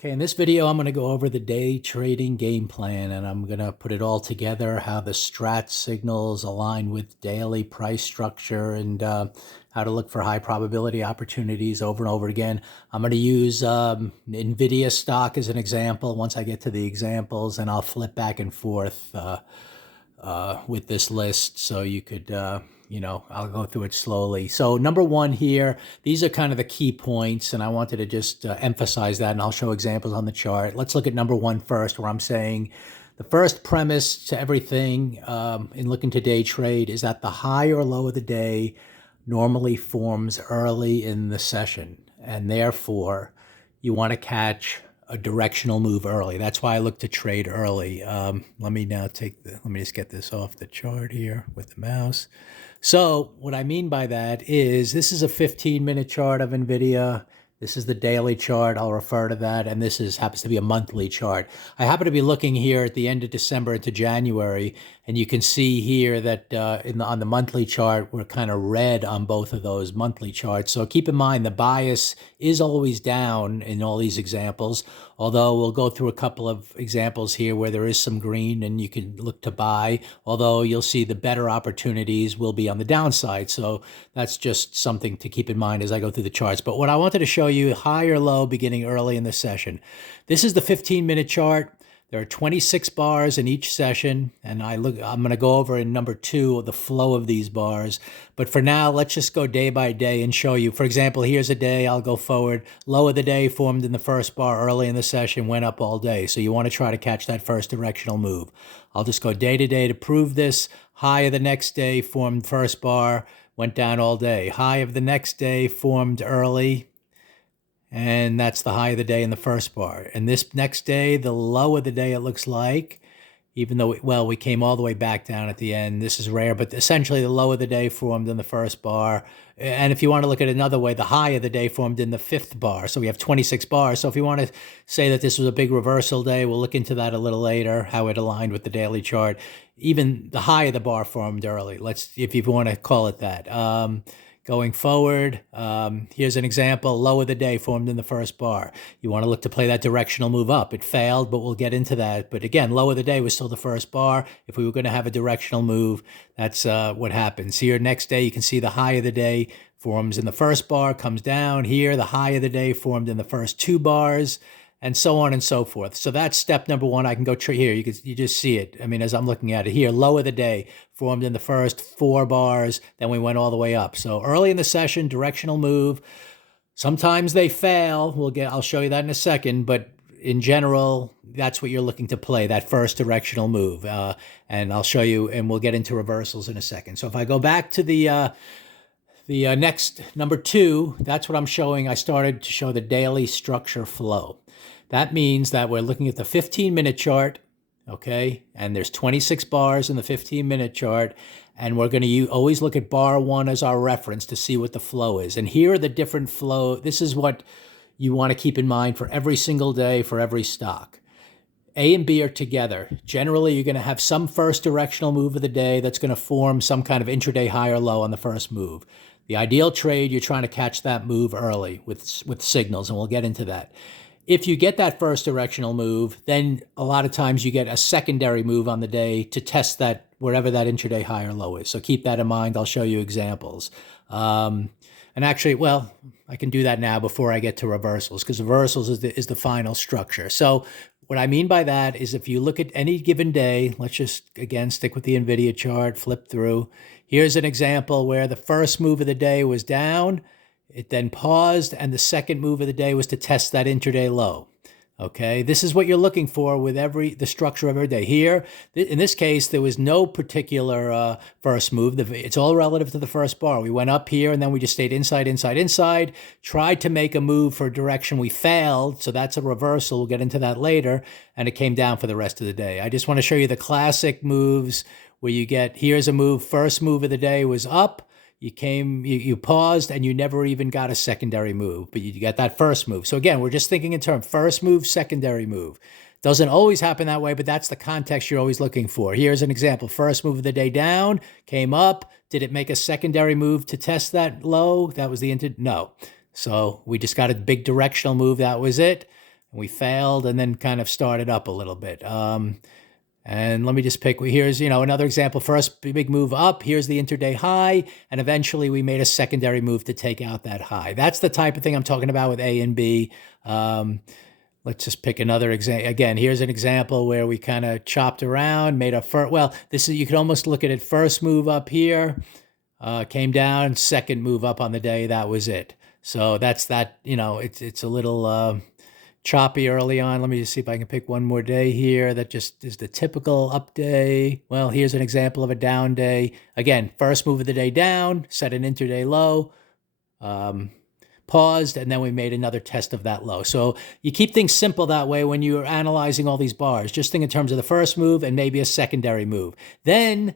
Okay, in this video, I'm going to go over the day trading game plan, and I'm going to put it all together, how the strat signals align with daily price structure, and how to look for high probability opportunities over and over again. I'm going to use Nvidia stock as an example once I get to the examples, and I'll flip back and forth with this list so you could, I'll go through it slowly. So number one here, these are kind of the key points, and I wanted to just emphasize that, and I'll show examples on the chart. Let's look at number one first, where I'm saying the first premise to everything in looking to day trade is that the high or low of the day normally forms early in the session, and therefore you want to catch a directional move early. That's why I look to trade early. Let me just get this off the chart here with the mouse. So what I mean by that is this is a 15-minute chart of Nvidia. This is the daily chart. I'll refer to that. And this happens to be a monthly chart. I happen to be looking here at the end of December into January, and you can see here that on the monthly chart, we're kind of red on both of those monthly charts. So keep in mind the bias is always down in all these examples, although we'll go through a couple of examples here where there is some green and you can look to buy, although you'll see the better opportunities will be on the downside. So that's just something to keep in mind as I go through the charts. But what I wanted to show you, high or low beginning early in the session. This is the 15-minute chart. There are 26 bars in each session, and I'm going to go over in number two the flow of these bars. But for now, let's just go day by day and show you. For example, here's a day. I'll go forward. Low of the day formed in the first bar early in the session, went up all day. So you want to try to catch that first directional move. I'll just go day to day to prove this. High of the next day formed first bar, went down all day. High of the next day formed early, and that's the high of the day in the first bar. And this next day, the low of the day, it looks like, even though, we came all the way back down at the end. This is rare, but essentially the low of the day formed in the first bar. And if you want to look at it another way, the high of the day formed in the fifth bar. So we have 26 bars. So if you want to say that this was a big reversal day, we'll look into that a little later, how it aligned with the daily chart. Even the high of the bar formed early. If you want to call it that. Going forward, here's an example. Low of the day formed in the first bar. You want to look to play that directional move up. It failed, but we'll get into that. But again, low of the day was still the first bar. If we were going to have a directional move, that's what happens. Here, next day, you can see the high of the day forms in the first bar, comes down. Here, the high of the day formed in the first two bars, and so on and so forth. So that's step number one. I can go here. You just see it. I mean, as I'm looking at it here, low of the day formed in the first four bars, then we went all the way up. So early in the session, directional move. Sometimes they fail. I'll show you that in a second, but in general, that's what you're looking to play, that first directional move. And I'll show you, and we'll get into reversals in a second. So if I go back to the next number two, that's what I'm showing. I started to show the daily structure flow. That means that we're looking at the 15-minute chart, okay? And there's 26 bars in the 15-minute chart, and we're going to always look at bar one as our reference to see what the flow is. And here are the different flow. This is what you want to keep in mind for every single day for every stock. A and B are together. Generally, you're going to have some first directional move of the day that's going to form some kind of intraday high or low on the first move. The ideal trade, you're trying to catch that move early with signals, and we'll get into that. If you get that first directional move, then a lot of times you get a secondary move on the day to test that wherever that intraday high or low is. So keep that in mind. I'll show you examples. And actually, I can do that now before I get to reversals, because reversals is the final structure. So what I mean by that is if you look at any given day, let's just, again, stick with the Nvidia chart, flip through. Here's an example where the first move of the day was down. It then paused, and the second move of the day was to test that intraday low. Okay, this is what you're looking for with the structure of every day. Here, in this case, there was no particular first move. It's all relative to the first bar. We went up here, and then we just stayed inside, inside, inside, tried to make a move for a direction. We failed, so that's a reversal. We'll get into that later, and it came down for the rest of the day. I just want to show you the classic moves where here's a move. First move of the day was up. You paused, and you never even got a secondary move, but you got that first move. So again, we're just thinking in terms first move, secondary move. Doesn't always happen that way, but that's the context you're always looking for. Here's an example. First move of the day down, came up. Did it make a secondary move to test that low? That was no. So we just got a big directional move. That was it. We failed and then kind of started up a little bit. And let me just pick, here's, another example. First big move up, here's the intraday high, and eventually we made a secondary move to take out that high. That's the type of thing I'm talking about with A and B. Let's just pick another example. Again, here's an example where we kind of chopped around, made a first, well, this is, you could almost look at it, first move up here, came down, second move up on the day, that was it. So that's that, it's a little choppy early on. Let me just see if I can pick one more day here. That just is the typical up day. Well, here's an example of a down day. Again, first move of the day down, set an intraday low, paused, and then we made another test of that low. So you keep things simple that way when you're analyzing all these bars. Just think in terms of the first move and maybe a secondary move. Then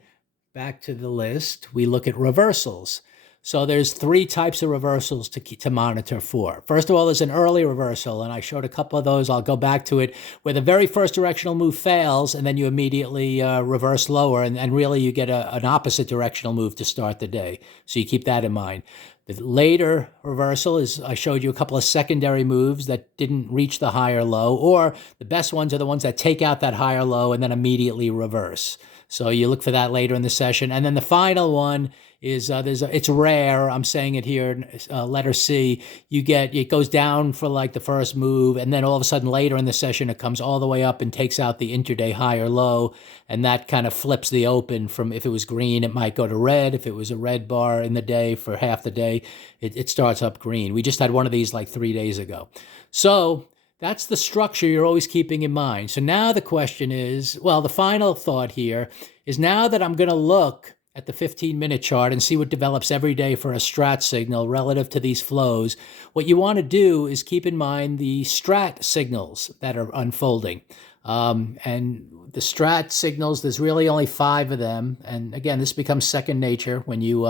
back to the list, we look at reversals. So there's three types of reversals to monitor for. First of all, there's an early reversal, and I showed a couple of those. I'll go back to it, where the very first directional move fails, and then you immediately reverse lower, and really you get an opposite directional move to start the day. So you keep that in mind. The later reversal is, I showed you a couple of secondary moves that didn't reach the higher low, or the best ones are the ones that take out that higher low and then immediately reverse. So you look for that later in the session. And then the final one is, it's rare, I'm saying it here, letter C, it goes down for like the first move, and then all of a sudden later in the session, it comes all the way up and takes out the intraday high or low, and that kind of flips the open from, if it was green, it might go to red. If it was a red bar in the day for half the day, it starts up green. We just had one of these like 3 days ago. So that's the structure you're always keeping in mind. So now the question is, well, the final thought here is, now that I'm going to look at the 15-minute chart and see what develops every day for a strat signal relative to these flows, what you want to do is keep in mind the strat signals that are unfolding. And the strat signals, there's really only 5 of them. And again, this becomes second nature when you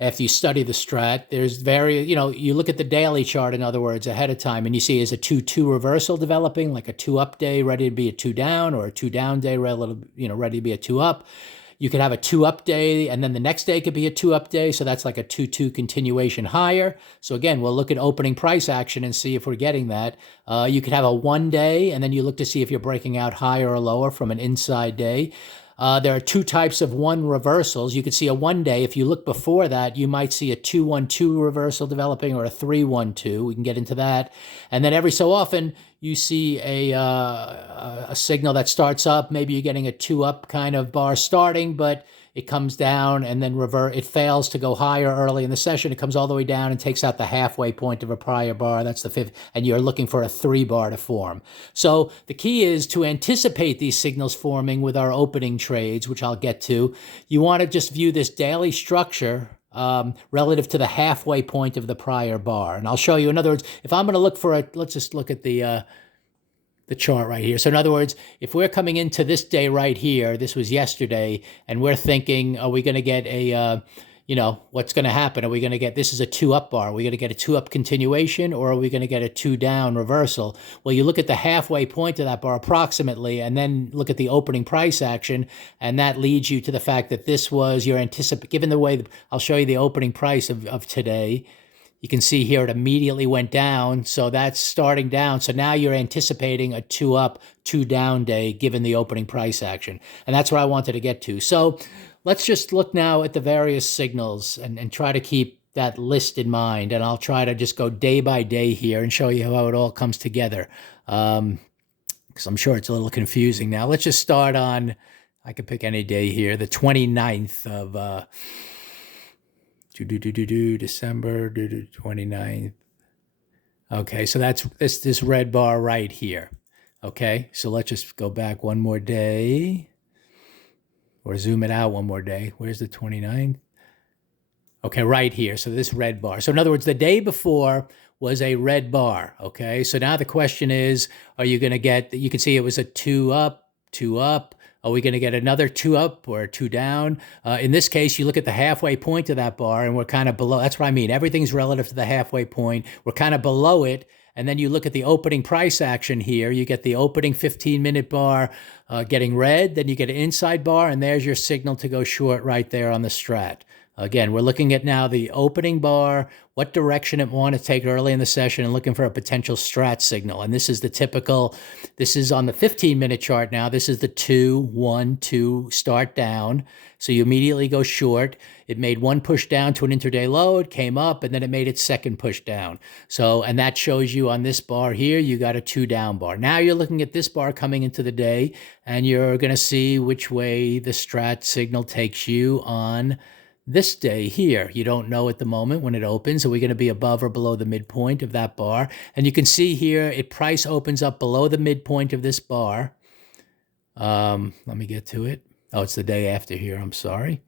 after you study the strat. There's you look at the daily chart, in other words, ahead of time, and you see is a 2-2 reversal developing, like a 2-up day ready to be a 2-down, or a 2-down day ready to be a 2-up. You could have a 2-up day, and then the next day could be a 2-up day. So that's like a 2-2 continuation higher. So again, we'll look at opening price action and see if we're getting that. You could have a 1 day, and then you look to see if you're breaking out higher or lower from an inside day. There are 2 types of 1 reversals. You could see a 1 day. If you look before that, you might see a 2-1-2 reversal developing, or a 3-1-2. We can get into that. And then every so often, you see a signal that starts up. Maybe you're getting a 2-up kind of bar starting, but it comes down and then it fails to go higher early in the session. It comes all the way down and takes out the halfway point of a prior bar. That's the 5th, and you're looking for a 3 bar to form. So the key is to anticipate these signals forming with our opening trades, which I'll get to. You want to just view this daily structure relative to the halfway point of the prior bar. And I'll show you, in other words, if I'm going to look for let's just look at the chart right here. So in other words, if we're coming into this day right here, this was yesterday, and we're thinking, are we going to get a, what's going to happen? Are we going to get, this is a 2-up bar. Are we going to get a 2-up continuation, or are we going to get a 2-down reversal? Well, you look at the halfway point of that bar approximately, and then look at the opening price action, and that leads you to the fact that this was your given the way, I'll show you the opening price of today. You can see here it immediately went down, so that's starting down. So now you're anticipating a 2-up, 2-down day given the opening price action. And that's what I wanted to get to. So let's just look now at the various signals and try to keep that list in mind. And I'll try to just go day by day here and show you how it all comes together. Because I'm sure it's a little confusing now. Let's just start on, I could pick any day here, the 29th of... December 29th. Okay, so that's this red bar right here. Okay, so let's just go back one more day, or zoom it out one more day. Where's the 29th? Okay, right here. So this red bar. So in other words, the day before was a red bar. Okay, so now the question is, are you going to get, you can see it was a 2-up, 2-up. Are we going to get another 2-up or a 2-down? In this case, you look at the halfway point of that bar, and we're kind of below. That's what I mean. Everything's relative to the halfway point. We're kind of below it. And then you look at the opening price action here. You get the opening 15-minute bar getting red. Then you get an inside bar, and there's your signal to go short right there on the strat. Again, we're looking at now the opening bar, what direction it want to take early in the session, and looking for a potential strat signal. And this is the typical, this is on the 15-minute chart now. This is the 2, 1, 2 start down. So you immediately go short. It made one push down to an intraday low, it came up, and then it made its second push down. So, and that shows you on this bar here, you got a 2 down bar. Now you're looking at this bar coming into the day, and you're going to see which way the strat signal takes you on this day here. You don't know at the moment when it opens. Are we going to be above or below the midpoint of that bar? And you can see here, price opens up below the midpoint of this bar. Let me get to it. Oh, it's the day after here. I'm sorry.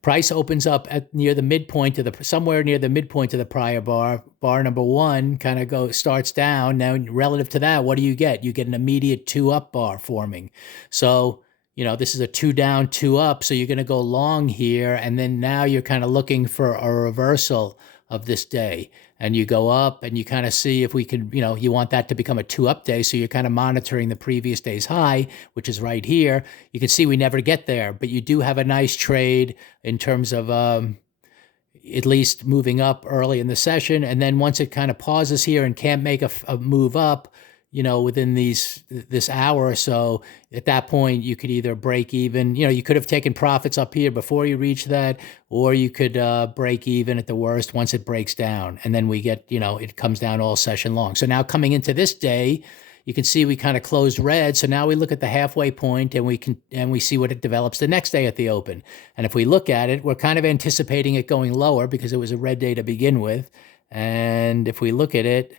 Price opens up at near the midpoint of the, somewhere near the midpoint of the prior bar. Bar number one kind of starts down. Now, relative to that, what do you get? You get an immediate 2 up bar forming. So, you know, this is a 2 down, 2 up. So you're going to go long here. And then now you're kind of looking for a reversal of this day. And you go up and you kind of see if we can, you know, you want that to become a 2 up day. So you're kind of monitoring the previous day's high, which is right here. You can see we never get there, but you do have a nice trade in terms of at least moving up early in the session. And then once it kind of pauses here and can't make a move up, you know, within this hour or so, at that point, you could either break even, you know, you could have taken profits up here before you reach that, or you could break even at the worst once it breaks down. And then we get, you know, it comes down all session long. So now coming into this day, you can see we kind of closed red. So now we look at the halfway point and we see what it develops the next day at the open. And if we look at it, we're kind of anticipating it going lower because it was a red day to begin with. And if we look at it,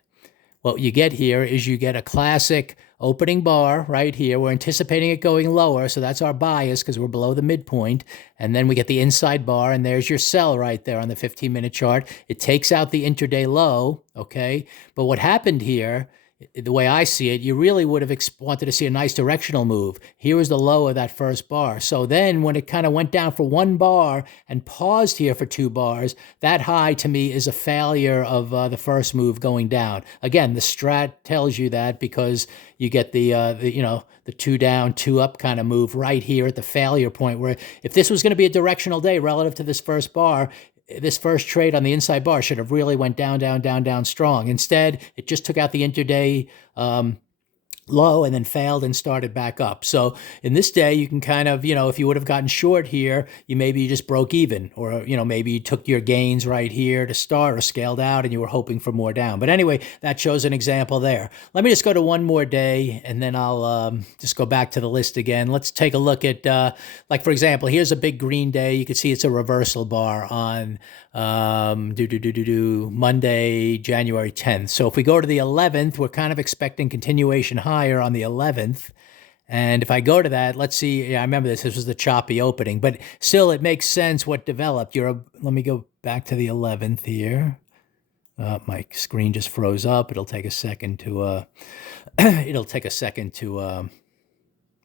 what you get here is you get a classic opening bar right here. We're anticipating it going lower, so that's our bias because we're below the midpoint. And then we get the inside bar, and there's your sell right there on the 15-minute chart. It takes out the intraday low, okay? But what happened here, the way I see it, you really would have wanted to see a nice directional move. Here was the low of that first bar. So then when it kind of went down for 1 bar and paused here for 2 bars, that high to me is a failure of the first move going down. Again, the strat tells you that because you get the you know, the 2 down, 2 up kind of move right here at the failure point, where if this was going to be a directional day relative to this first bar, this first trade on the inside bar should have really went down, down, down, down strong. Instead, it just took out the intraday low and then failed and started back up. So in this day, you can kind of, you know, if you would have gotten short here, maybe you just broke even, or, you know, maybe you took your gains right here to start or scaled out and you were hoping for more down. But anyway, that shows an example there. Let me just go to one more day and then I'll just go back to the list again. Let's take a look at, like, for example, here's a big green day. You can see it's a reversal bar on Monday, January 10th. So if we go to the 11th, we're kind of expecting continuation higher on the 11th. And if I go to that, let's see, yeah, I remember this was the choppy opening, but still it makes sense what developed. Let me go back to the 11th here. My screen just froze up. It'll take a second to,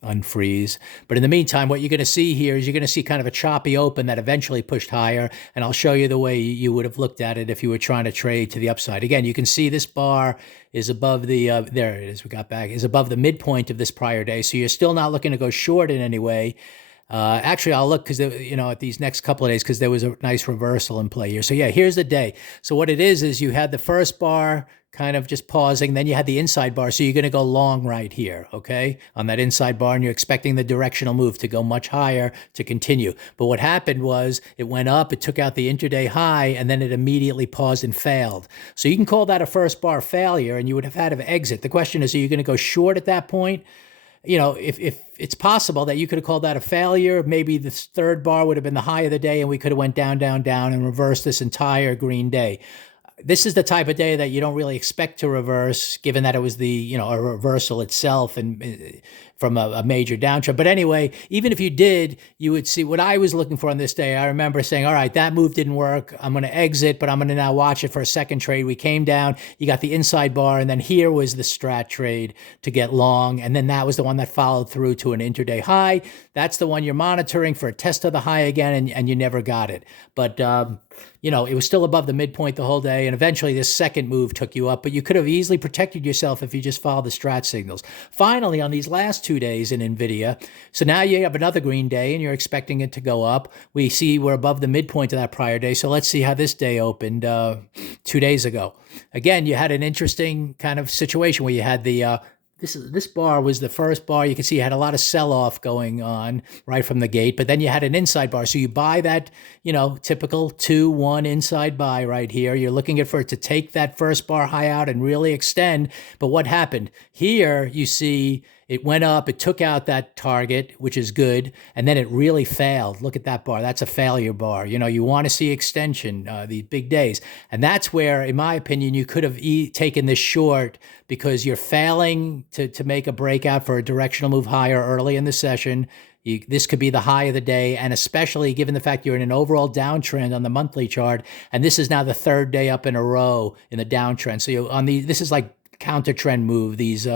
unfreeze. But in the meantime, what you're going to see here is you're going to see kind of a choppy open that eventually pushed higher. And I'll show you the way you would have looked at it if you were trying to trade to the upside. Again, you can see this bar is above the, there it is, we got back, is above the midpoint of this prior day. So you're still not looking to go short in any way. Actually, I'll look because, you know, at these next couple of days, because there was a nice reversal in play here. So yeah, here's the day. So what it is you had the first bar kind of just pausing, then you had the inside bar. So you're going to go long right here, okay, on that inside bar, and you're expecting the directional move to go much higher to continue. But what happened was it went up, it took out the intraday high, and then it immediately paused and failed. So you can call that a first bar failure, and you would have had to exit. The question is, are you going to go short at that point? You know, if it's possible that you could have called that a failure, maybe the third bar would have been the high of the day, and we could have went down, down, down, and reversed this entire green day. This is the type of day that you don't really expect to reverse, given that it was the, you know, a reversal itself and from a major downtrend. But anyway, even if you did, you would see what I was looking for on this day. I remember saying, all right, that move didn't work. I'm going to exit, but I'm going to now watch it for a second trade. We came down, you got the inside bar, and then here was the strat trade to get long. And then that was the one that followed through to an intraday high. That's the one you're monitoring for a test of the high again, and you never got it. But, you know, it was still above the midpoint the whole day, and eventually this second move took you up, but you could have easily protected yourself if you just followed the strat signals. Finally, on these last 2 days in Nvidia. So now you have another green day and you're expecting it to go up. We see we're above the midpoint of that prior day. So let's see how this day opened 2 days ago. Again, you had an interesting kind of situation where you had the this bar was the first bar. You can see it had a lot of sell-off going on right from the gate, but then you had an inside bar. So you buy that, typical 2-1 inside buy right here. You're looking for it to take that first bar high out and really extend. But what happened? Here you see it went up, it took out that target, which is good, and then it really failed. Look at that bar. That's a failure bar. You want to see extension, these big days. And that's where, in my opinion, you could have taken this short because you're failing to make a breakout for a directional move higher early in the session. This could be the high of the day, and especially given the fact you're in an overall downtrend on the monthly chart, and this is now the third day up in a row in the downtrend. So this is like counter trend move, these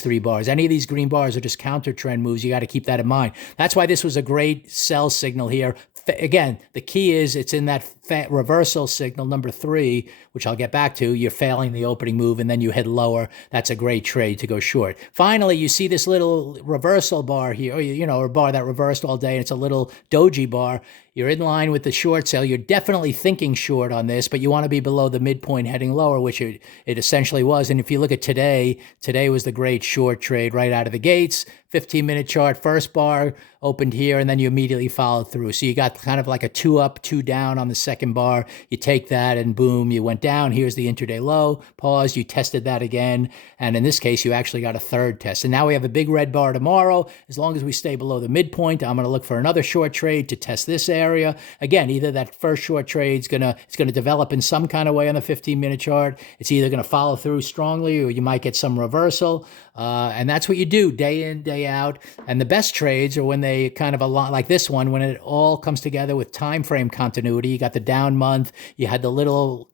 3 bars. Any of these green bars are just counter trend moves. You got to keep that in mind. That's why this was a great sell signal here. Again, the key is it's in that reversal signal number 3, which I'll get back to. You're failing the opening move and then you head lower. That's a great trade to go short. Finally, you see this little reversal bar here, or a bar that reversed all day. And it's a little doji bar. You're in line with the short sale. You're definitely thinking short on this, but you want to be below the midpoint heading lower, which it essentially was. And if you look at today was the great short trade right out of the gates. 15-minute chart, first bar opened here, and then you immediately followed through. So you got kind of like a 2 up, 2 down on the second bar. You take that and boom, you went down. Here's the intraday low, pause, you tested that again. And in this case, you actually got a third test. And now we have a big red bar tomorrow. As long as we stay below the midpoint, I'm going to look for another short trade to test this area. Again, either that first short trade it's going to develop in some kind of way on the 15-minute chart. It's either going to follow through strongly or you might get some reversal. And that's what you do day in, day out. And the best trades are when they kind of align, like this one, when it all comes together with time frame continuity. You got the down month, you had the little,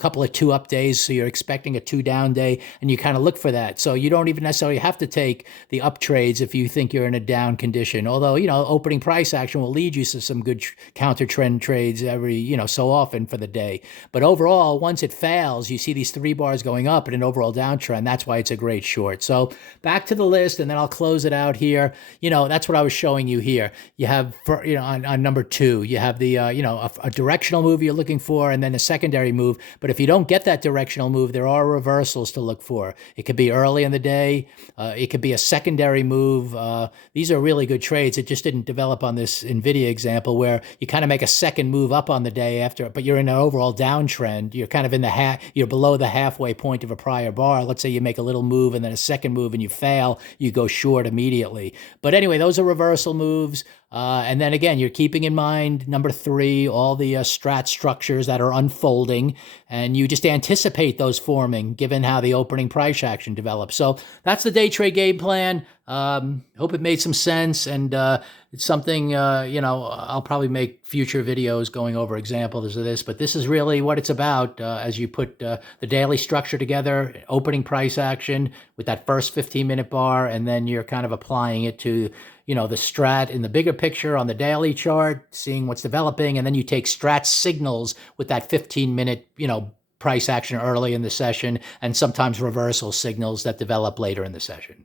couple of 2 up days, so you're expecting a 2 down day, and you kind of look for that. So you don't even necessarily have to take the up trades if you think you're in a down condition. Although, opening price action will lead you to some good counter trend trades every, so often for the day. But overall, once it fails, you see these 3 bars going up in an overall downtrend. That's why it's a great short. So back to the list, and then I'll close it out here. That's what I was showing you here. You have, on number 2, you have the, a directional move you're looking for, and then a secondary move. But if you don't get that directional move, there are reversals to look for. It could be early in the day. It could be a secondary move. These are really good trades. It just didn't develop on this Nvidia example where you kind of make a second move up on the day after, but you're in an overall downtrend. You're kind of in you're below the halfway point of a prior bar. Let's say you make a little move and then a second move and you fail, you go short immediately. But anyway, those are reversal moves. And then again, you're keeping in mind number 3, all the strat structures that are unfolding, and you just anticipate those forming given how the opening price action develops. So that's the day trade game plan. Hope it made some sense, and it's something, I'll probably make future videos going over examples of this, but this is really what it's about as you put the daily structure together, opening price action with that first 15-minute bar, and then you're kind of applying it to the strat in the bigger picture on the daily chart, seeing what's developing, and then you take strat signals with that 15-minute, price action early in the session, and sometimes reversal signals that develop later in the session.